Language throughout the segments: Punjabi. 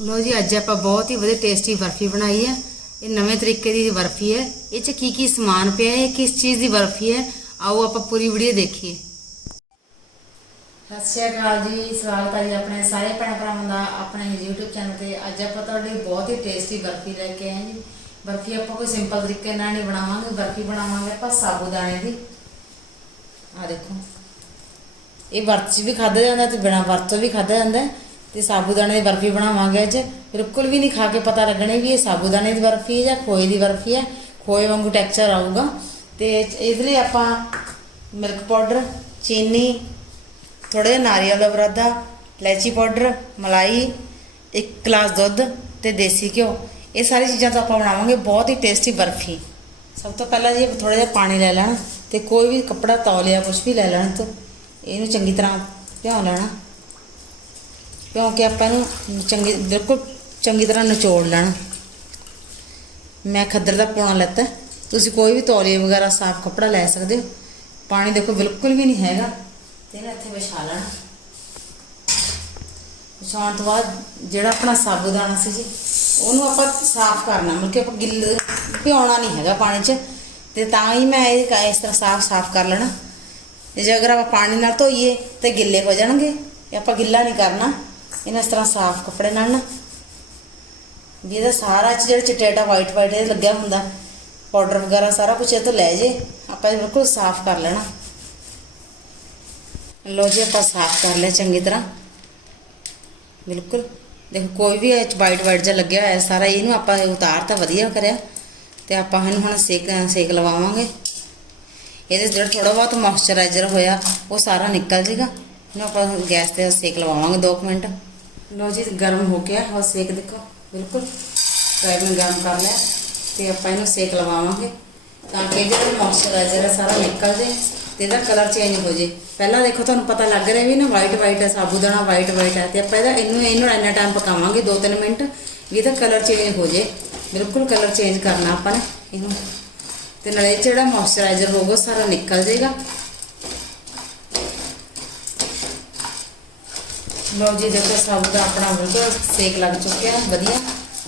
ਲੋ ਜੀ, ਅੱਜ ਆਪਾਂ ਬਹੁਤ ਹੀ ਵਧੀਆ ਟੇਸਟੀ ਬਰਫੀ ਬਣਾਈ ਹੈ। ਇਹ ਨਵੇਂ ਤਰੀਕੇ ਦੀ ਬਰਫੀ ਹੈ। ਇਹ ਚ ਕੀ ਕੀ ਸਮਾਨ ਪਿਆ ਹੈ ਕਿਸ ਚੀਜ਼ ਦੀ ਬਰਫੀ ਹੈ, ਆਓ ਆਪਾਂ ਪੂਰੀ ਵੀਡੀਓ ਦੇਖੀਏ। ਸਤਿ ਸ਼੍ਰੀ ਅਕਾਲ ਜੀ, ਸਵਾਗਤ ਹੈ ਜੀ ਆਪਣੇ ਸਾਰੇ ਭੈਣ ਭਰਾਵਾਂ ਦਾ ਆਪਣੇ YouTube ਚੈਨਲ ਤੇ। ਅੱਜ ਆਪਾਂ ਤੁਹਾਡੇ ਲਈ ਬਹੁਤ ਹੀ ਟੇਸਟੀ ਬਰਫੀ ਲੈ ਕੇ ਆਏ ਜੀ। ਬਰਫੀ ਆਪਾਂ ਕੋਈ ਸਿੰਪਲ ਤਰੀਕੇ ਨਾਲ ਨਹੀਂ ਬਣਾਵਾਂਗੇ, ਬਰਫੀ ਬਣਾਵਾਂਗੇ ਆਪਾਂ ਸਾਬੂਦਾਣੇ ਦੀ। ਆ ਦੇਖੋ। ਇਹ ਵਰਤ 'ਚ ਵੀ ਖਾਧਾ ਜਾਂਦਾ ਤੇ ਬਿਨਾ ਵਰਤ ਤੋਂ ਵੀ ਖਾਧਾ ਜਾਂਦਾ ਹੈ। ਤੇ ਸਾਬੂਦਾਣੇ ਦੀ ਬਰਫੀ ਬਣਾਵਾਂਗੇ ਅੱਜ। ਬਿਲਕੁਲ ਵੀ ਨਹੀਂ ਖਾ ਕੇ ਪਤਾ ਲੱਗਣੇ ਵੀ ਇਹ ਸਾਬੂਦਾਣੇ ਦੀ ਬਰਫੀ ਹੈ ਜਾਂ ਖੋਏ ਦੀ ਬਰਫੀ ਹੈ। ਖੋਏ ਵਾਂਗੂ ਟੈਕਸਚਰ ਆਊਗਾ। ਤੇ ਇਹਦੇ ਲਈ ਆਪਾਂ ਮਿਲਕ ਪਾਊਡਰ, ਚੀਨੀ ਥੋੜਾ ਜਿਹਾ ਨਾਰੀਅਲ ਦਾ ਬਰਾਦਾ, ਇਲਾਇਚੀ ਪਾਊਡਰ, ਮਲਾਈ, ਇੱਕ ਗਲਾਸ ਦੁੱਧ ਤੇ ਦੇਸੀ ਘਿਓ। ਇਹ ਸਾਰੀ ਚੀਜ਼ਾਂ ਤੋਂ ਆਪਾਂ ਬਣਾਵਾਂਗੇ। ਬਹੁਤ ਹੀ ਟੇਸਟੀ ਬਰਫੀ। ਸਭ ਤੋਂ ਪਹਿਲਾਂ ਜੀ ਥੋੜਾ ਜਿਹਾ ਪਾਣੀ ਲੈ ਲੈਣਾ ਤੇ ਕੋਈ ਵੀ ਕੱਪੜਾ ਤੌਲੀਆ ਕੁਝ ਵੀ ਲੈ ਲੈਣਾ ਤੋਂ, ਇਹਨੂੰ ਚੰਗੀ ਤਰ੍ਹਾਂ ਭਿਉਂ ਲੈਣਾ ਭਿਉਂ ਕੇ ਆਪਾਂ ਇਹਨੂੰ ਚੰਗੀ ਬਿਲਕੁਲ ਚੰਗੀ ਤਰ੍ਹਾਂ ਨਿਚੋੜ ਲੈਣਾ ਮੈਂ ਖੱਦਰ ਦਾ ਪੌਣਾ ਲੈਤਾ ਤੁਸੀਂ ਕੋਈ ਵੀ ਤੌਲੀਆ ਵਗੈਰਾ ਸਾਫ਼ ਕੱਪੜਾ ਲੈ ਸਕਦੇ ਹੋ ਪਾਣੀ ਦੇਖੋ ਬਿਲਕੁਲ ਵੀ ਨਹੀਂ ਹੈਗਾ ਤੇ ਇਹਨੂੰ ਇੱਥੇ ਵਿਛਾ ਲੈਣਾ ਵਿਛਾਉਣ ਤੋਂ ਬਾਅਦ ਜਿਹੜਾ ਆਪਣਾ ਸਾਬੂਦਾਨਾ ਸੀ ਜੀ ਉਹਨੂੰ ਆਪਾਂ ਸਾਫ਼ ਕਰਨਾ ਮਤਲਬ ਕਿ ਆਪਾਂ ਗਿੱਲ ਭਿਉਣਾ ਨਹੀਂ ਹੈਗਾ ਪਾਣੀ 'ਚ ਤੇ ਤਾਂ ਹੀ ਮੈਂ ਇਹ ਕ- ਇਸ ਤਰ੍ਹਾਂ ਸਾਫ਼ ਸਾਫ਼ ਕਰ ਲੈਣਾ ਤੇ ਜੇ ਅਗਰ ਆਪਾਂ ਪਾਣੀ ਨਾਲ ਧੋਈਏ ਤੇ ਗਿੱਲੇ ਹੋ ਜਾਣਗੇ ਇਹ ਆਪਾਂ ਗਿੱਲਾ ਨਹੀਂ ਕਰਨਾ ਇਹਨੂੰ ਇਸ ਤਰ੍ਹਾਂ ਸਾਫ਼ ਕੱਪੜੇ ਨਾਲ ਨਾ, ਵੀ ਇਹਦਾ ਸਾਰਾ ਜਿਹੜਾ ਚਿੱਟੇਟਾ ਵਾਈਟ ਵਾਈਟ ਇਹ ਲੱਗਿਆ ਹੁੰਦਾ ਪਾਊਡਰ ਵਗੈਰਾ ਸਾਰਾ ਕੁਝ ਇਹ ਤੋਂ ਲੈ ਜੇ, ਆਪਾਂ ਇਹ ਬਿਲਕੁਲ ਸਾਫ਼ ਕਰ ਲੈਣਾ। ਲੋ ਜੀ ਆਪਾਂ ਸਾਫ਼ ਕਰ ਲਿਆ ਚੰਗੀ ਤਰ੍ਹਾਂ। ਬਿਲਕੁਲ, ਦੇਖੋ ਕੋਈ ਵੀ ਇਹ ਵਾਈਟ ਵਾਈਟ ਜਿਹਾ ਲੱਗਿਆ ਹੋਇਆ ਸਾਰਾ ਇਹਨੂੰ ਆਪਾਂ ਉਤਾਰ ਤਾਂ ਵਧੀਆ ਕਰਿਆ, ਤੇ ਆਪਾਂ ਇਹਨੂੰ ਹੁਣ ਸੇਕ ਸੇਕ ਲਵਾਵਾਂਗੇ। ਇਹਦੇ ਜਿਹੜਾ ਥੋੜਾ ਬਹੁਤ ਮੋਇਸਚਰਾਈਜ਼ਰ ਹੋਇਆ, ਉਹ ਸਾਰਾ ਨਿਕਲ ਜੇਗਾ। ਇਹਨੂੰ ਆਪਾਂ ਗੈਸ ਤੇ ਸੇਕ ਲਵਾਵਾਂਗੇ 2 ਮਿੰਟ। ਲੋ ਜੀ, ਗਰਮ ਹੋ ਗਿਆ ਉਹ ਸੇਕ ਦੇਖੋ, ਬਿਲਕੁਲ। ਫਰਾਈ ਨੂੰ ਗਰਮ ਕਰ ਲਿਆ, ਤੇ ਆਪਾਂ ਇਹਨੂੰ ਸੇਕ ਲਵਾਵਾਂਗੇ। ਤਾਂ ਕਿ ਜਿਹੜਾ ਮੋਇਸਚਰਾਈਜ਼ਰ ਹੈ ਸਾਰਾ ਨਿਕਲ ਜੇ ਤੇ ਇਹਦਾ ਕਲਰ ਚੇਂਜ ਹੋ ਜੇ। ਪਹਿਲਾਂ ਦੇਖੋ, ਤੁਹਾਨੂੰ ਪਤਾ ਲੱਗ ਰਿਹਾ ਵੀ ਨਾ ਵਾਈਟ ਵਾਈਟ ਹੈ ਸਾਬੂਦਾਨਾ ਵਾਈਟ ਵਾਈਟ ਹੈ, ਤੇ ਆਪਾਂ ਇਹਦਾ ਇਹਨੂੰ ਇਹਨੂੰ ਇੰਨਾ ਟਾਈਮ ਪਕਾਵਾਂਗੇ 2-3 ਮਿੰਟ, ਵੀ ਇਹਦਾ ਕਲਰ ਚੇਂਜ ਹੋ ਜੇ। ਬਿਲਕੁਲ ਕਲਰ ਚੇਂਜ ਕਰਨਾ ਆਪਾਂ ਨੇ ਇਹਨੂੰ। ਤੇ ਨਾਲੇ ਜਿਹੜਾ ਮੋਇਸਚਰਾਈਜ਼ਰ ਹੋਊਗਾ, ਉਹ ਸਾਰਾ ਨਿਕਲ ਜਾਏਗਾ। ਲਓ ਜੀ, ਦੇਖੋ ਸਭ ਦਾ ਆਪਣਾ ਬਿਲਕੁਲ ਸੇਕ ਲੱਗ ਚੁੱਕਿਆ, ਵਧੀਆ।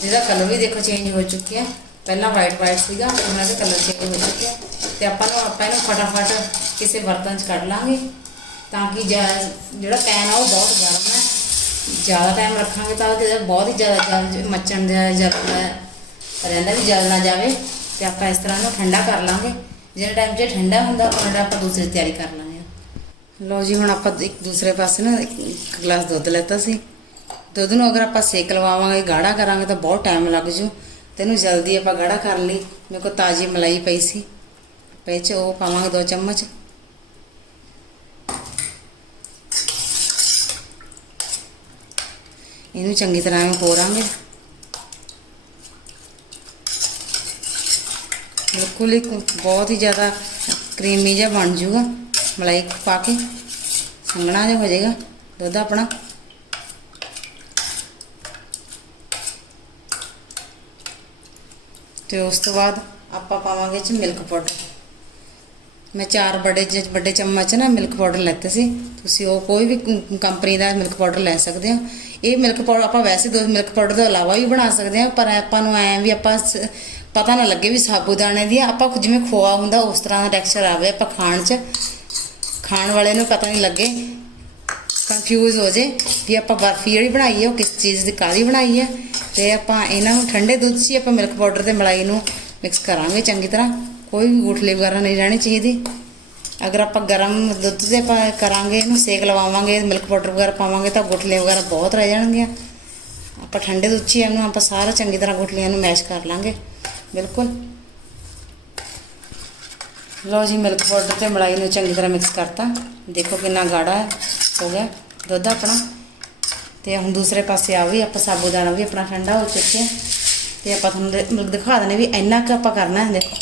ਜਿਹਦਾ ਕਲਰ ਵੀ ਦੇਖੋ ਚੇਂਜ ਹੋ ਚੁੱਕਿਆ। ਪਹਿਲਾਂ ਵਾਈਟ ਵਾਈਟ ਸੀਗਾ, ਹੁਣ ਇਹਦਾ ਕਲਰ ਚੇਂਜ ਹੋ ਚੁੱਕਿਆ। ਹੈ। ਤੇ ਆਪਾਂ ਨੂੰ ਆਪਾਂ ਇਹਨੂੰ ਫਟਾਫਟ ਕਿਸੇ ਬਰਤਨ 'ਚ ਕੱਢ ਲਾਂਗੇ, ਤਾਂ ਕਿ ਜਿਹੜਾ ਪੈਨ ਆ ਉਹ ਬਹੁਤ ਗਰਮ ਹੈ। ਜ਼ਿਆਦਾ ਟਾਈਮ ਰੱਖਾਂਗੇ ਤਾਂ ਉਹਦੇ ਬਹੁਤ ਹੀ ਜ਼ਿਆਦਾ ਮੱਚਣ ਦਾ ਜਲਦਾ ਰਹਿੰਦਾ ਵੀ ਜਲ ਨਾ ਜਾਵੇ। ਤੇ ਆਪਾਂ ਇਸ ਤਰ੍ਹਾਂ ਨੂੰ ਠੰਡਾ ਕਰ ਲਾਂਗੇ। ਜਿਹੜਾ ਟਾਈਮ 'ਚ ਠੰਡਾ ਹੁੰਦਾ, ਉਹਨਾਂ ਆਪਾਂ ਦੂਸਰੀ ਤਿਆਰੀ ਕਰ ਲਾਂਗੇ। ਲਓ ਜੀ, ਹੁਣ ਆਪਾਂ ਇੱਕ ਦੂਸਰੇ ਪਾਸੇ ਨਾ ਇੱਕ ਗਲਾਸ ਦੁੱਧ ਲੈਤਾ ਸੀ। ਦੁੱਧ ਨੂੰ ਅਗਰ ਆਪਾਂ ਸੇਕ ਲਵਾਵਾਂਗੇ, ਗਾੜਾ ਕਰਾਂਗੇ ਤਾਂ ਬਹੁਤ ਟਾਈਮ ਲੱਗ ਜੂ। ਤੇ ਇਹਨੂੰ ਜਲਦੀ ਆਪਾਂ ਗਾੜਾ ਕਰ ਲਈ। ਮੇਰੇ ਕੋਲ ਤਾਜ਼ੀ ਮਲਾਈ ਪਈ ਸੀ। ਪਈ ਚ ਉਹ ਪਾਵਾਂਗੇ ਦੋ ਚਮਚ। ਇਹਨੂੰ ਚੰਗੀ ਤਰ੍ਹਾਂ ਐਵੇਂ ਹੋਰਾਂਗੇ ਬਿਲਕੁਲ ਹੀ ਬਹੁਤ ਹੀ ਜ਼ਿਆਦਾ ਕਰੀਮੀ ਜਿਹਾ ਬਣ ਜੂਗਾ। ਮਲਾਈ ਪਾ ਕੇ ਸੰਘਣਾ ਜਿਹਾ ਹੋ ਜਾਏਗਾ, ਦੁੱਧ ਆਪਣਾ। ਤੇ ਉਸ ਤੋਂ ਬਾਅਦ ਆਪਾਂ ਪਾਵਾਂਗੇ ਚ ਮਿਲਕ ਪਾਊਡਰ ਮੈਂ ਚਾਰ ਬੜੇ ਵੱਡੇ ਚਮਚ ਨਾ ਮਿਲਕ ਪਾਊਡਰ ਲੈਤੇ ਸੀ। ਤੁਸੀਂ ਉਹ ਕੋਈ ਵੀ ਕੰਪਨੀ ਦਾ ਮਿਲਕ ਪਾਊਡਰ ਲੈ ਸਕਦੇ ਹੋ। ਇਹ ਮਿਲਕ ਪਾਊਡਰ ਆਪਾਂ ਵੈਸੇ ਦੋ ਮਿਲਕ ਪਾਊਡਰ ਤੋਂ ਇਲਾਵਾ ਵੀ ਬਣਾ ਸਕਦੇ ਹਾਂ, ਪਰ ਆਪਾਂ ਨੂੰ ਐਂ ਵੀ ਆਪਾਂ ਸ- ਪਤਾ ਨਾ ਲੱਗੇ ਵੀ ਸਾਬੂਦਾਣੇ ਦੀ ਆ। ਆਪਾਂ ਜਿਵੇਂ ਖੋਆ ਹੁੰਦਾ ਉਸ ਤਰ੍ਹਾਂ ਦਾ ਟੈਕਸਚਰ ਆਵੇ ਆਪਾਂ ਖਾਣ 'ਚ। ਖਾਣ ਵਾਲੇ ਨੂੰ ਪਤਾ ਨਹੀਂ ਲੱਗੇ। ਕਨਫਿਊਜ਼ ਹੋ ਜੇ ਵੀ ਆਪਾਂ ਬਰਫੀ ਜਿਹੜੀ ਬਣਾਈ ਹੈ, ਉਹ ਕਿਸ ਚੀਜ਼ ਦੀ ਕਾਹਦੀ ਬਣਾਈ ਹੈ। ਤੇ ਆਪਾਂ ਇਹਨਾਂ ਨੂੰ ਠੰਡੇ ਦੁੱਧ 'ਚ ਹੀ ਆਪਾਂ ਮਿਲਕ ਪਾਊਡਰ ਤੇ ਮਲਾਈ ਨੂੰ ਮਿਕਸ ਕਰਾਂਗੇ ਚੰਗੀ ਤਰ੍ਹਾਂ। ਕੋਈ ਵੀ ਗੁਠਲੀ ਵਗੈਰਾ ਨਹੀਂ ਰਹਿਣੀ ਚਾਹੀਦੀ। ਅਗਰ ਆਪਾਂ ਗਰਮ ਦੁੱਧ ਤੇ ਆਪਾਂ ਕਰਾਂਗੇ, ਇਹਨੂੰ ਸੇਕ ਲਵਾਵਾਂਗੇ ਮਿਲਕ ਪਾਊਡਰ ਵਗੈਰਾ ਪਾਵਾਂਗੇ ਤਾਂ ਗੁਠਲੇ ਵਗੈਰਾ ਬਹੁਤ ਰਹਿ ਜਾਣਗੀਆਂ। ਆਪਾਂ ਠੰਡੇ ਦੁੱਧ 'ਚ ਹੀ ਇਹਨੂੰ ਆਪਾਂ ਸਾਰਾ ਚੰਗੀ ਤਰ੍ਹਾਂ ਗੁਠਲੀਆਂ ਨੂੰ ਮੈਸ਼ ਕਰ ਲਾਂਗੇ। ਬਿਲਕੁਲ। ਲਓ ਜੀ ਮਿਲਕ ਪਾਊਡਰ ਤੇ ਮਲਾਈ ਨੂੰ ਚੰਗੀ ਤਰ੍ਹਾਂ ਮਿਕਸ ਕਰਤਾ। ਦੇਖੋ ਕਿੰਨਾ ਗਾੜਾ ਹੋ ਗਿਆ। ਦੁੱਧ ਆਪਣਾ। ਤੇ ਹੁਣ ਦੂਸਰੇ ਪਾਸੇ ਆ ਵੀ, ਆਪਾਂ ਸਾਬੂਦਾਨਾ ਵੀ ਆਪਣਾ ਠੰਡਾ ਹੋ ਚੁੱਕਿਆ। ਤੇ ਆਪਾਂ ਤੁਹਾਨੂੰ ਦੇ- ਮਤਲਬ ਦਿਖਾ ਦਨੇ ਵੀ ਇੰਨਾ ਕੁ ਆਪਾਂ ਕਰਨਾ ਹੈ। ਦੇਖੋ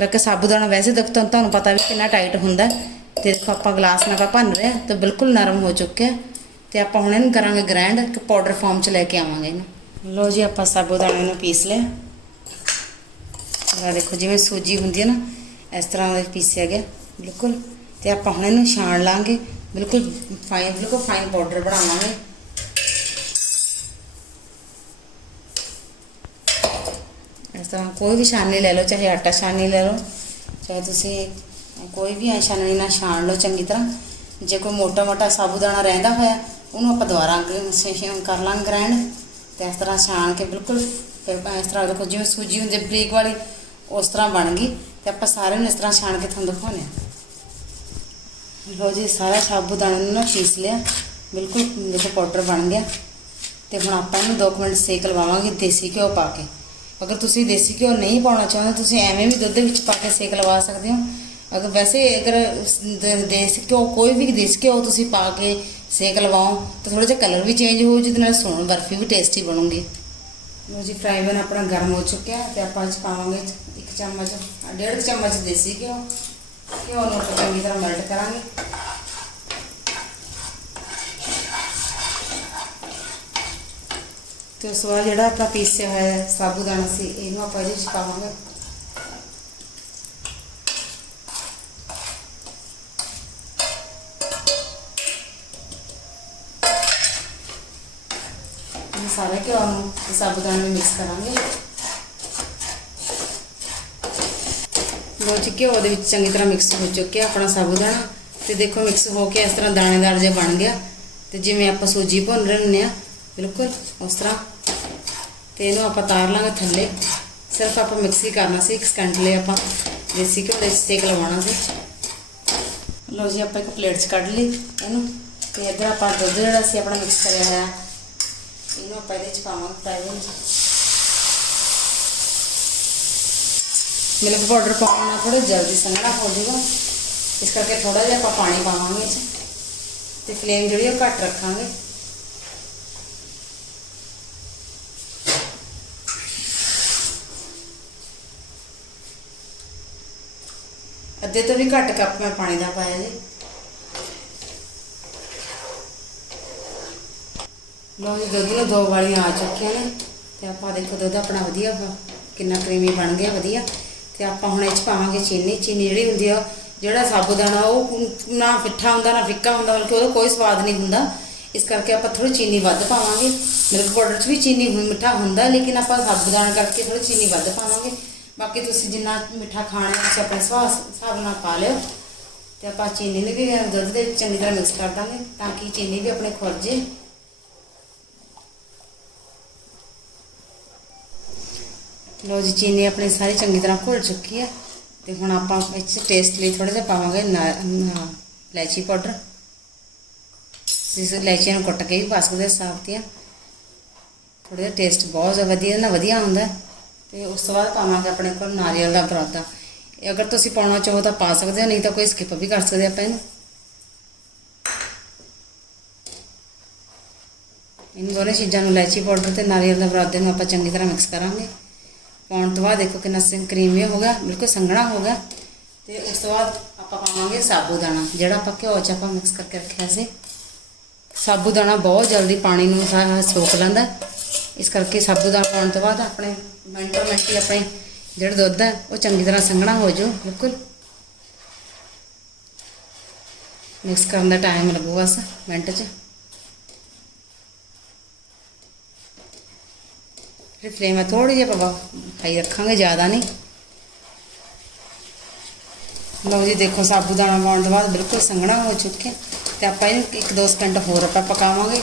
ਲੱਗੇ ਸਾਬੂਦਾਨਾ ਵੈਸੇ ਦੇਖ ਤੁਹਾਨੂੰ ਤੁਹਾਨੂੰ ਪਤਾ ਵੀ ਕਿੰਨਾ ਟਾਈਟ ਹੁੰਦਾ। ਹੈ। ਤੇ ਦੇਖੋ ਆਪਾਂ ਗਲਾਸ ਨਾਲ ਆਪਾਂ ਭੰਨ ਰਹੇ ਹਾਂ ਤੇ ਬਿਲਕੁਲ ਨਰਮ ਹੋ ਚੁੱਕਿਆ। ਤੇ ਆਪਾਂ ਹੁਣ ਇਹਨੂੰ ਕਰਾਂਗੇ ਗ੍ਰਾਈਂਡ ਇੱਕ ਪਾਊਡਰ ਫਾਰਮ 'ਚ ਲੈ ਕੇ ਆਵਾਂਗੇ ਇਹਨੂੰ। ਲਓ ਜੀ, ਆਪਾਂ ਸਾਬੂਦਾਨੇ ਨੂੰ ਪੀਸ ਲਿਆ। ਆ ਦੇਖੋ, ਜਿਵੇਂ ਸੂਜੀ ਹੁੰਦੀ ਹੈ ਨਾ। ਇਸ ਤਰ੍ਹਾਂ ਪੀਸਿਆ ਗਿਆ ਬਿਲਕੁਲ। ਤੇ ਆਪਾਂ ਹੁਣ ਇਹਨੂੰ ਛਾਣ ਲਾਂਗੇ। ਬਿਲਕੁਲ ਫਾਈਨ ਬਿਲਕੁਲ ਫਾਈਨ ਪਾਊਡਰ ਬਣਾਵਾਂਗੇ। ਇਸ ਤਰ੍ਹਾਂ ਕੋਈ ਵੀ ਛਾਨਣੀ ਲੈ ਲਓ, ਚਾਹੇ ਆਟਾ ਛਾਨਣੀ ਲੈ ਲਓ, ਚਾਹੇ ਤੁਸੀਂ ਕੋਈ ਵੀ ਐ ਛਾਨਣੀ ਨਾਲ ਛਾਣ ਲਓ ਚੰਗੀ ਤਰ੍ਹਾਂ। ਜੇ ਕੋਈ ਮੋਟਾ ਮੋਟਾ ਸਾਬੂਦਾਣਾ ਰਹਿੰਦਾ ਹੋਇਆ, ਉਹਨੂੰ ਆਪਾਂ ਦੁਬਾਰਾ ਗ- ਕਰ ਲਾਂਗੇ ਗ੍ਰਾਈਂਡ ਤੇ ਇਸ ਤਰ੍ਹਾਂ ਛਾਣ ਕੇ ਬਿਲਕੁਲ ਫਿਰ ਇਸ ਤਰ੍ਹਾਂ ਦੇਖੋ, ਜਿਵੇਂ ਸੂਜੀ ਹੁੰਦੀ ਬਰੀਕ ਵਾਲੀ, ਉਸ ਤਰ੍ਹਾਂ ਬਣ ਗਈ। ਤੇ ਆਪਾਂ ਸਾਰੇ ਨੂੰ ਇਸ ਤਰ੍ਹਾਂ ਛਾਣ ਕੇ ਤੁਹਾਨੂੰ ਦਿਖਾਉਂਦੇ ਹਾਂ। ਲਓ ਜੀ, ਸਾਰਾ ਸਾਬੂਦਾਣਾ ਨੂੰ ਨਾ ਪੀਸ ਲਿਆ। ਬਿਲਕੁਲ ਜਿਹੜਾ ਪਾਊਡਰ ਬਣ ਗਿਆ। ਤੇ ਹੁਣ ਆਪਾਂ ਇਹਨੂੰ 2 ਮਿੰਟ ਸੇਕ ਲਵਾਵਾਂਗੇ, ਦੇਸੀ ਘਿਓ ਪਾ ਕੇ। ਅਗਰ ਤੁਸੀਂ ਦੇਸੀ ਘਿਓ ਨਹੀਂ ਪਾਉਣਾ ਚਾਹੁੰਦੇ, ਤੁਸੀਂ ਐਵੇਂ ਵੀ ਦੁੱਧ ਵਿੱਚ ਪਾ ਕੇ ਸੇਕ ਲਵਾ ਸਕਦੇ ਹੋ। ਅਗਰ ਵੈਸੇ ਅਗਰ ਦੇਸੀ ਘਿਓ, ਕੋਈ ਵੀ ਦੇਸੀ ਘਿਓ ਤੁਸੀਂ ਪਾ ਕੇ ਸੇਕ ਲਵਾਓ, ਤਾਂ ਥੋੜਾ ਜਿਹਾ ਕਲਰ ਵੀ ਚੇਂਜ ਹੋ ਜਿਹਦੇ ਨਾਲ ਸੋਹਣ ਬਰਫੀ ਵੀ ਟੇਸਟੀ ਬਣੂਗੀ। ਲੋ ਜੀ ਫਰਾਈ ਪੈਨ ਆਪਣਾ ਗਰਮ ਹੋ ਚੁੱਕਿਆ ਤੇ ਆਪਾਂ ਅੱਜ ਪਾਵਾਂਗੇ ਇੱਕ ਚਮਚ ਆਹ ਡੇਢ ਕੁ ਚਮਚ ਦੇਸੀ ਘਿਓ ਘਿਓ ਨੂੰ ਆਪਾਂ ਚੰਗੀ ਤਰ੍ਹਾਂ ਮੈਲਟ ਕਰਾਂਗੇ ਤੇ ਉਸ ਤੋਂ ਬਾਅਦ ਜਿਹੜਾ ਆਪਣਾ ਪੀਸਿਆ ਹੋਇਆ ਸਾਬੂਦਾਨਾ ਸੀ ਇਹਨੂੰ ਆਪਾਂ ਇਹਦੇ ਵਿੱਚ ਪਾਵਾਂਗੇ ਇਹ ਸਾਰੇ ਘਿਓ ਨੂੰ ਤੇ ਸਾਬੂਦਾਨੇ ਨੂੰ ਮਿਕਸ ਕਰਾਂਗੇ ਲੋ ਜੀ ਘਿਓ ਦੇ ਵਿੱਚ ਚੰਗੀ ਤਰ੍ਹਾਂ ਮਿਕਸ ਹੋ ਚੁੱਕਿਆ, ਆਪਣਾ ਸਾਬੂਦਾਨਾ ਤੇ ਦੇਖੋ ਮਿਕਸ ਹੋ ਕੇ ਇਸ ਤਰ੍ਹਾਂ ਦਾਣੇਦਾਰ ਜਿਹਾ ਬਣ ਗਿਆ। ਤੇ ਜਿਵੇਂ ਆਪਾਂ ਸੂਜੀ ਭੁੰਨ ਰਹੇ ਹੁੰਦੇ ਆ ਬਿਲਕੁਲ ਉਸ ਤਰ੍ਹਾਂ। ਤੇ ਇਹਨੂੰ ਆਪਾਂ ਤਾਰ ਲਾਂਗੇ ਥੱਲੇ। ਸਿਰਫ ਆਪਾਂ ਮਿਕਸ ਹੀ ਕਰਨਾ ਸੀ, ਇੱਕ ਸਕਿੰਟ ਲਈ ਆਪਾਂ ਦੇਸੀ ਘਿਓ ਦੇ ਸੇਕ ਲਵਾਉਣਾ ਸੀ। ਲਓ ਜੀ, ਆਪਾਂ ਇੱਕ ਪਲੇਟ 'ਚ ਕੱਢ ਲਈ ਇਹਨੂੰ। ਤੇ ਇੱਧਰ ਆਪਾਂ ਦੁੱਧ ਜਿਹੜਾ ਸੀ, ਆਪਣਾ ਮਿਕਸ ਕਰਿਆ ਹੋਇਆ। ਇਹਨੂੰ ਆਪਾਂ ਇਹਦੇ 'ਚ ਪਾਵਾਂਗੇ ਫਰਾਈ ਪੈਨ 'ਚ ਮਿਲਕ ਪਾਊਡਰ ਪਾਉਣ ਨਾਲ ਥੋੜਾ ਜਲਦੀ ਸੰਘਣਾ ਹੋ ਜਾਊਗਾ। ਇਸ ਕਰਕੇ ਥੋੜਾ ਜਿਹਾ ਆਪਾਂ ਪਾਣੀ ਪਾਵਾਂਗੇ ਇਹ ਤੇ ਫਲੇਮ ਜਿਹੜੀ ਉਹ ਘੱਟ ਰੱਖਾਂਗੇ। ਅੱਧੇ ਤੋਂ ਵੀ ਘੱਟ ਕੱਪ ਮੈਂ ਪਾਣੀ ਦਾ ਪਾਇਆ ਜੀ। ਲੋ ਜੀ, ਦੁੱਧ ਨੂੰ ਦੋ ਵਾਲੀਆਂ ਆ ਚੁੱਕੀਆਂ ਨੇ ਤੇ ਆਪਾਂ ਦੇਖੋ ਦੁੱਧ ਆਪਣਾ ਵਧੀਆ ਕਿੰਨਾ ਕਰੀਮੀ ਬਣ ਗਿਆ, ਵਧੀਆ। ਤੇ ਆਪਾਂ ਹੁਣ ਇਹ ਚ ਪਾਵਾਂਗੇ ਚੀਨੀ ਚੀਨੀ ਜਿਹੜੀ ਹੁੰਦੀ ਆ, ਜਿਹੜਾ ਸਾਬੂਦਾਨਾ ਉਹ ਨਾ ਮਿੱਠਾ ਹੁੰਦਾ, ਨਾ ਫਿੱਕਾ ਹੁੰਦਾ, ਬਲਕਿ ਉਹਦਾ ਕੋਈ ਸਵਾਦ ਨਹੀਂ ਹੁੰਦਾ। ਇਸ ਕਰਕੇ ਆਪਾਂ ਥੋੜੀ ਚੀਨੀ ਵੱਧ ਪਾਵਾਂਗੇ। ਮਿਲਕ ਪਾਊਡਰ 'ਚ ਵੀ ਚੀਨੀ ਹੁਣ ਮਿੱਠਾ ਹੁੰਦਾ, ਲੇਕਿਨ ਆਪਾਂ ਸਾਬੂਦਾਨਾ ਕਰਕੇ ਥੋੜੀ ਚੀਨੀ ਵੱਧ ਪਾਵਾਂਗੇ। ਬਾਕੀ ਤੁਸੀਂ ਜਿੰਨਾ ਮਿੱਠਾ ਖਾਣਾ ਤੁਸੀਂ ਆਪਣੇ ਸਵਾਦ ਹਿਸਾਬ ਨਾਲ ਪਾ ਲਿਓ। ਤੇ ਆਪਾਂ ਚੀਨੀ ਨੂੰ ਵੀ ਦੁੱਧ ਦੇ ਵਿੱਚ ਚੰਗੀ ਤਰ੍ਹਾਂ ਮਿਕਸ ਕਰ ਦਾਂਗੇ, ਤਾਂ ਕਿ ਚੀਨੀ ਵੀ ਆਪਣੇ ਖੁਰ ਜੇ। ਲੋ ਜੀ, ਚੀਨੀ ਆਪਣੀ ਸਾਰੀ ਚੰਗੀ ਤਰ੍ਹਾਂ ਘੁਲ ਚੁੱਕੀ ਹੈ ਤੇ ਹੁਣ ਆਪਾਂ ਵਿੱਚ ਟੇਸਟ ਲਈ ਥੋੜਾ ਜਿਹਾ ਪਾਵਾਂਗੇ ਨਾ- ਇਲਾਇਚੀ ਪਾਊਡਰ ਜਿਸ ਇਲਾਇਚੀਆਂ ਨੂੰ ਕੁੱਟ ਕੇ ਵੀ ਪਾ ਸਕਦੇ ਹਾਂ ਸਾਬਤੀਆਂ ਥੋੜਾ ਜਿਹਾ ਟੇਸਟ ਬਹੁਤ ਵਧੀਆ ਨਾ ਵਧੀਆ ਹੁੰਦਾ ਹੈ। ਤੇ ਉਸ ਤੋਂ ਬਾਅਦ ਪਾਵਾਂਗੇ ਆਪਣੇ ਕੋਲ ਨਾਰੀਅਲ ਦਾ ਬਰਾਦਾ ਇਹ ਅਗਰ ਤੁਸੀਂ ਪਾਉਣਾ ਚਾਹੋ ਤਾਂ ਪਾ ਸਕਦੇ ਹੋ, ਨਹੀਂ ਤਾਂ ਕੋਈ ਸਕਿਪ ਵੀ ਕਰ ਸਕਦੇ ਆਪਾਂ ਇਹਨੂੰ। ਇਨ ਦੋਨੇ ਚੀਜ਼ਾਂ ਨੂੰ ਇਲਾਇਚੀ ਪਾਊਡਰ ਤੇ ਨਾਰੀਅਲ ਦਾ ਬਰਾਦੇ ਨੂੰ ਆਪਾਂ ਚੰਗੀ ਤਰ੍ਹਾਂ ਮਿਕਸ ਕਰਾਂਗੇ। ਪਾਉਣ ਤੋਂ ਬਾਅਦ ਦੇਖੋ ਕਿੰਨਾ ਸਿੰਘ ਕਰੀਮੀ ਹੋ ਗਿਆ, ਬਿਲਕੁਲ ਸੰਘਣਾ ਹੋ ਗਿਆ। ਤੇ ਉਸ ਤੋਂ ਬਾਅਦ ਆਪਾਂ ਪਾਵਾਂਗੇ ਸਾਬੂਦਾਣਾ ਜਿਹੜਾ ਆਪਾਂ ਘਿਓ 'ਚ ਆਪਾਂ ਮਿਕਸ ਕਰਕੇ ਰੱਖਿਆ ਸੀ। ਸਾਬੂਦਾਣਾ ਬਹੁਤ ਜਲਦੀ ਪਾਣੀ ਨੂੰ ਸਾਰਾ ਸੋਖ ਲੈਂਦਾ ਇਸ ਕਰਕੇ ਸਾਬੂਦਾਣਾ ਪਾਉਣ ਤੋਂ ਬਾਅਦ ਆਪਣੇ ਮਿੰਟੋ ਮਿੰਟੀ ਆਪਣੇ ਜਿਹੜਾ ਦੁੱਧ ਹੈ, ਉਹ ਚੰਗੀ ਤਰ੍ਹਾਂ ਸੰਘਣਾ ਹੋ ਜਾਊ, ਬਿਲਕੁਲ। ਮਿਕਸ ਕਰਨ ਦਾ ਟਾਈਮ ਲੱਗੂਗਾ ਬਸ, ਮਿੰਟ 'ਚ। ਫਿਰ ਫਲੇਮ ਹੈ ਥੋੜੀ ਜਿਹੀ ਆਪਾਂ ਹਾਈ ਰੱਖਾਂਗੇ ਜ਼ਿਆਦਾ ਨਹੀਂ ਲਓ ਜੀ ਦੇਖੋ ਸਾਬੂਦਾਣਾ ਪਾਉਣ ਤੋਂ ਬਾਅਦ ਬਿਲਕੁਲ ਸੰਘਣਾ ਹੋ ਚੁੱਕਿਆ ਤੇ ਆਪਾਂ ਇਹਨੂੰ ਇੱਕ ਦੋ ਸਕਿੰਟ ਹੋਰ ਆਪਾਂ ਪਕਾਵਾਂਗੇ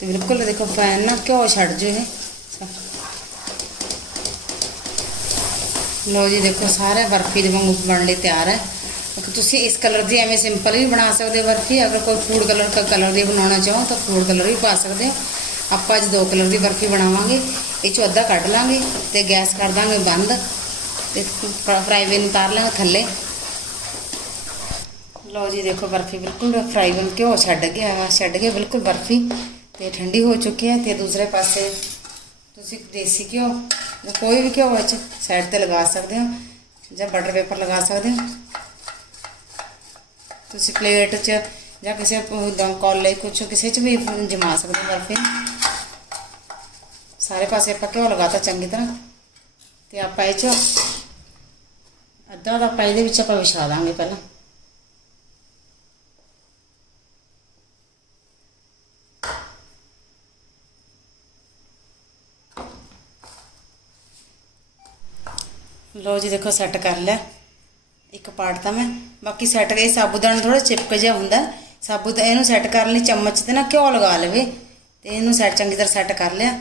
ਤੇ ਬਿਲਕੁਲ ਦੇਖੋ ਫੈਨ ਨਾ ਘਿਓ ਛੱਡ ਜੋ ਇਹ ਲਓ ਜੀ ਦੇਖੋ ਸਾਰੇ ਬਰਫੀ ਦੇ ਵਾਂਗੂ ਬਣਨ ਲਈ ਤਿਆਰ ਹੈ ਅਗਰ ਤੁਸੀਂ ਇਸ ਕਲਰ ਦੀ ਐਵੇਂ ਸਿੰਪਲ ਵੀ ਬਣਾ ਸਕਦੇ ਹੋ ਬਰਫੀ ਅਗਰ ਕੋਈ ਫੂਡ ਕਲਰ ਦਾ ਕਲਰ ਦੀ ਬਣਾਉਣਾ ਚਾਹੋ ਤਾਂ ਫੂਡ ਕਲਰ ਵੀ ਪਾ ਸਕਦੇ ਹੋ ਆਪਾਂ ਅੱਜ ਦੋ ਕਲਰ ਦੀ ਬਰਫੀ ਬਣਾਵਾਂਗੇ ਇਹ ਚੋਂ ਅੱਧਾ ਕੱਢ ਲਾਂਗੇ ਤੇ ਗੈਸ ਕਰ ਦਾਂਗੇ ਬੰਦ ਤੇ ਫਰਾਈ ਪੈਨ ਉਤਾਰ ਲਾਂਗੇ ਥੱਲੇ। ਲਓ ਜੀ, ਦੇਖੋ ਬਰਫੀ ਬਿਲਕੁਲ ਫਰਾਈ ਬਣ ਕੇ ਛੱਡ ਗਿਆ ਵਾ ਛੱਡ ਗਿਆ ਬਿਲਕੁਲ ਬਰਫੀ ਤੇ ਠੰਡੀ ਹੋ ਚੁੱਕੀ ਹੈ ਤੇ ਦੂਸਰੇ ਪਾਸੇ ਤੁਸੀਂ ਦੇਸੀ ਘਿਓ ਜਾਂ ਕੋਈ ਵੀ ਘਿਓ ਵਿੱਚ ਸਾਈਡ ਤੇ ਲਗਾ ਸਕਦੇ ਹੋ ਜਾਂ ਬਟਰ ਪੇਪਰ ਲਗਾ ਸਕਦੇ ਹੋ। ਤੁਸੀਂ ਪਲੇਟ 'ਚ ਜਾਂ ਕਿਸੇ ਦਮ ਕੋਲੇ ਕੁਛ, ਕਿਸੇ 'ਚ ਵੀ ਜਮਾ ਸਕਦੇ ਹੋ ਬਰਫੀ। ਸਾਰੇ ਪਾਸੇ ਆਪਾਂ ਘਿਓ ਲਗਾਤਾ ਚੰਗੀ ਤਰ੍ਹਾਂ ਤੇ ਆਪਾਂ ਇਹ 'ਚ ਅੱਧਾ ਦਾ ਆਪਾਂ ਇਹਦੇ ਵਿੱਚ ਆਪਾਂ ਵਿਛਾ ਦਾਂਗੇ ਪਹਿਲਾਂ। ਲੋ ਜੀ ਦੇਖੋ ਸੈੱਟ ਕਰ ਲਿਆ। ਇੱਕ ਪਾਰਟ ਤਾਂ ਮੈਂ, ਬਾਕੀ ਸੈੱਟ ਗਈ ਸਾਬੂਦਾਨਾ ਥੋੜਾ ਚਿਪਕ ਜਿਹਾ ਹੁੰਦਾ। ਸਾਬੂ ਸਾਬੂਤ ਇਹਨੂੰ ਸੈੱਟ ਕਰਨ ਲਈ ਚਮਚ ਤੇ ਨਾ ਘਿਓ ਲਗਾ ਲਵੇ ਤੇ ਇਹਨੂੰ ਸੈੱਟ ਚੰਗੀ ਤਰ੍ਹਾਂ ਸੈੱਟ ਕਰ ਲਿਆ।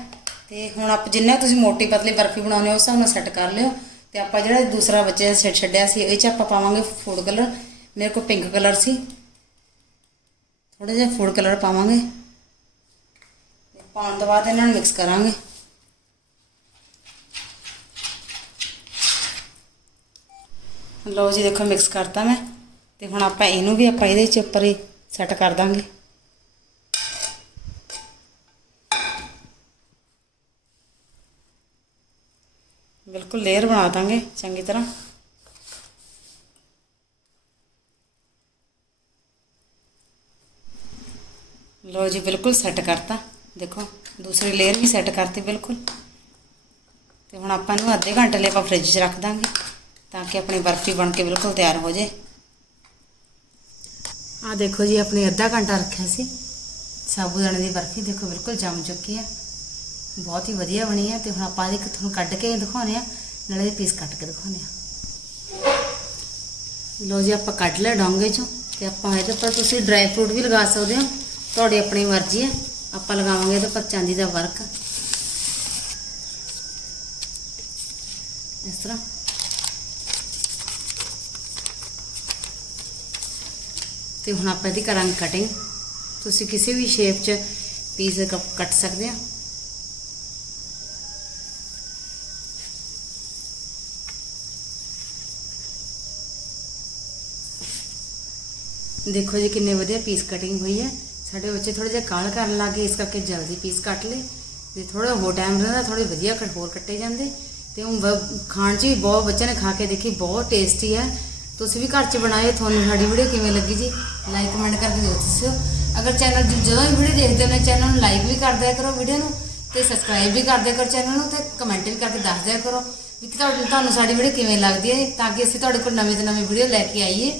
ਤੇ ਹੁਣ ਆਪ ਜਿੰਨਾ ਤੁਸੀਂ ਮੋਟੀ ਪਤਲੀ ਬਰਫੀ ਬਣਾਉਣੀ ਹੋ, ਉਸ ਹਿਸਾਬ ਨਾਲ ਸੈੱਟ ਕਰ ਲਿਓ। ਤੇ ਆਪਾਂ ਜਿਹੜਾ ਦੂਸਰਾ ਬੱਚੇ ਛੱਡ ਛੱਡਿਆ ਸੀ, ਇਹ ਚ ਆਪਾਂ ਪਾਵਾਂਗੇ ਫੂਡ ਕਲਰ ਮੇਰੇ ਕੋਲ ਪਿੰਕ ਕਲਰ ਸੀ। ਥੋੜਾ ਜਿਹਾ ਫੂਡ ਕਲਰ ਪਾਵਾਂਗੇ। ਪਾਉਣ ਤੋਂ ਬਾਅਦ ਇਹਨਾਂ ਨੂੰ ਮਿਕਸ ਕਰਾਂਗੇ। ਲਓ ਜੀ, ਦੇਖੋ ਮਿਕਸ ਕਰਤਾ ਮੈਂ। ਤੇ ਹੁਣ ਆਪਾਂ ਇਹਨੂੰ ਵੀ ਆਪਾਂ ਇਹਦੇ ਚ ਉੱਪਰ ਹੀ ਸੈੱਟ ਕਰ ਦਾਂਗੇ। ਬਿਲਕੁਲ ਲੇਅਰ ਬਣਾ ਦਾਂਗੇ, ਚੰਗੀ ਤਰ੍ਹਾਂ। ਲਓ ਜੀ, ਬਿਲਕੁਲ ਸੈੱਟ ਕਰਤਾ। ਦੇਖੋ, ਦੂਸਰੀ ਲੇਅਰ ਵੀ ਸੈੱਟ ਕਰਤੀ ਬਿਲਕੁਲ। ਤੇ ਹੁਣ ਆਪਾਂ ਇਹਨੂੰ ਅੱਧੇ ਘੰਟੇ ਲਈ ਆਪਾਂ ਫ੍ਰਿਜ 'ਚ ਰੱਖ ਦਾਂਗੇ, ਤਾਂ ਕਿ ਆਪਣੀ ਬਰਫੀ ਬਣ ਕੇ ਬਿਲਕੁਲ ਤਿਆਰ ਹੋ ਜਾਏ ਆ ਦੇਖੋ ਜੀ, ਆਪਣੀ ਅੱਧਾ ਘੰਟਾ ਰੱਖਿਆ ਸੀ। ਸਾਬੂਦਾਣੇ ਦੀ ਬਰਫੀ ਦੇਖੋ, ਬਿਲਕੁਲ ਜੰਮ ਚੁੱਕੀ ਹੈ ਬਹੁਤ ਹੀ ਵਧੀਆ ਬਣੀ ਹੈ ਤੇ ਹੁਣ ਆਪਾਂ ਇਹਦੇ ਇੱਕ ਤੁਹਾਨੂੰ ਕੱਢ ਕੇ ਦਿਖਾਉਂਦੇ ਆ। ਨਾਲੇ ਪੀਸ ਕੱਟ ਕੇ ਦਿਖਾਉਂਦੇ ਆ ਲੋ ਜੀ, ਆਪਾਂ ਕੱਢ ਲਿਆ ਡੋਂਗੇ ਚੋਂ ਤੇ ਆਪਾਂ ਇਹਦੇ ਪਰ ਤੁਸੀਂ ਡਰਾਈ ਫਰੂਟ ਵੀ ਲਗਾ ਸਕਦੇ ਹੋ। ਤੁਹਾਡੀ ਆਪਣੀ ਮਰਜ਼ੀ ਹੈ। ਆਪਾਂ ਲਗਾਵਾਂਗੇ ਇਹਦੇ ਪਰ ਚਾਂਦੀ ਦਾ ਵਰਕ ਇਸ ਤਰ੍ਹਾਂ। ਤੇ ਹੁਣ ਆਪਾਂ ਇਹਦੀ ਕਰਾਂਗੇ ਕਟਿੰਗ ਤੁਸੀਂ ਕਿਸੇ ਵੀ ਸ਼ੇਪ 'ਚ ਪੀਸ ਕੱਟ ਸਕਦੇ ਆ ਦੇਖੋ ਜੀ ਕਿੰਨੇ ਵਧੀਆ ਪੀਸ ਕਟਿੰਗ ਹੋਈ ਹੈ। ਸਾਡੇ ਬੱਚੇ ਥੋੜੇ ਜਿਹਾ ਕਾਲ ਕਰਨ ਲੱਗੇ ਇਸ ਕਰਕੇ ਜਲਦੀ ਪੀਸ ਕੱਟ ਲਏ। ਜੇ ਥੋੜਾ ਹੋਰ ਟਾਈਮ ਰਹਿੰਦਾ ਥੋੜੇ ਵਧੀਆ ਕੱਟ ਹੋਰ ਕੱਟੇ ਜਾਂਦੇ। ਤੇ ਉਹ ਵ- ਖਾਣ 'ਚ ਵੀ ਬਹੁਤ, ਬੱਚਿਆਂ ਨੇ ਖਾ ਕੇ ਦੇਖੀ, ਬਹੁਤ ਟੇਸਟੀ ਹੈ। ਤੁਸੀਂ ਵੀ ਘਰ 'ਚ ਬਣਾਏ, ਤੁਹਾਨੂੰ ਸਾਡੀ ਵੀਡੀਓ ਕਿਵੇਂ ਲੱਗੀ ਜੀ? ਲਾਈਕ ਕਮੈਂਟ ਕਰਕੇ ਦੱਸਿਓ। ਅਗਰ ਚੈਨਲ ਜਦੋਂ ਵੀ ਵੀਡੀਓ ਦੇਖਦੇ ਹੋ ਨੇ ਚੈਨਲ ਨੂੰ ਲਾਈਕ ਵੀ ਕਰ ਦਿਆ ਕਰੋ ਵੀਡੀਓ ਨੂੰ ਤੇ ਸਬਸਕ੍ਰਾਈਬ ਵੀ ਕਰ ਦਿਆ ਕਰੋ ਚੈਨਲ ਨੂੰ ਤੇ ਕਮੈਂਟ ਵੀ ਕਰਕੇ ਦੱਸ ਦਿਆ ਕਰੋ ਵੀ ਤੁਹਾਨੂੰ ਤੁਹਾਨੂੰ ਸਾਡੀ ਵੀਡੀਓ ਕਿਵੇਂ ਲੱਗਦੀ ਹੈ, ਤਾਂ ਕਿ ਅਸੀਂ ਤੁਹਾਡੇ ਕੋਲ ਨਵੀਂ ਤੋਂ ਨਵੀਂ ਵੀਡੀਓ ਲੈ ਕੇ ਆਈਏ।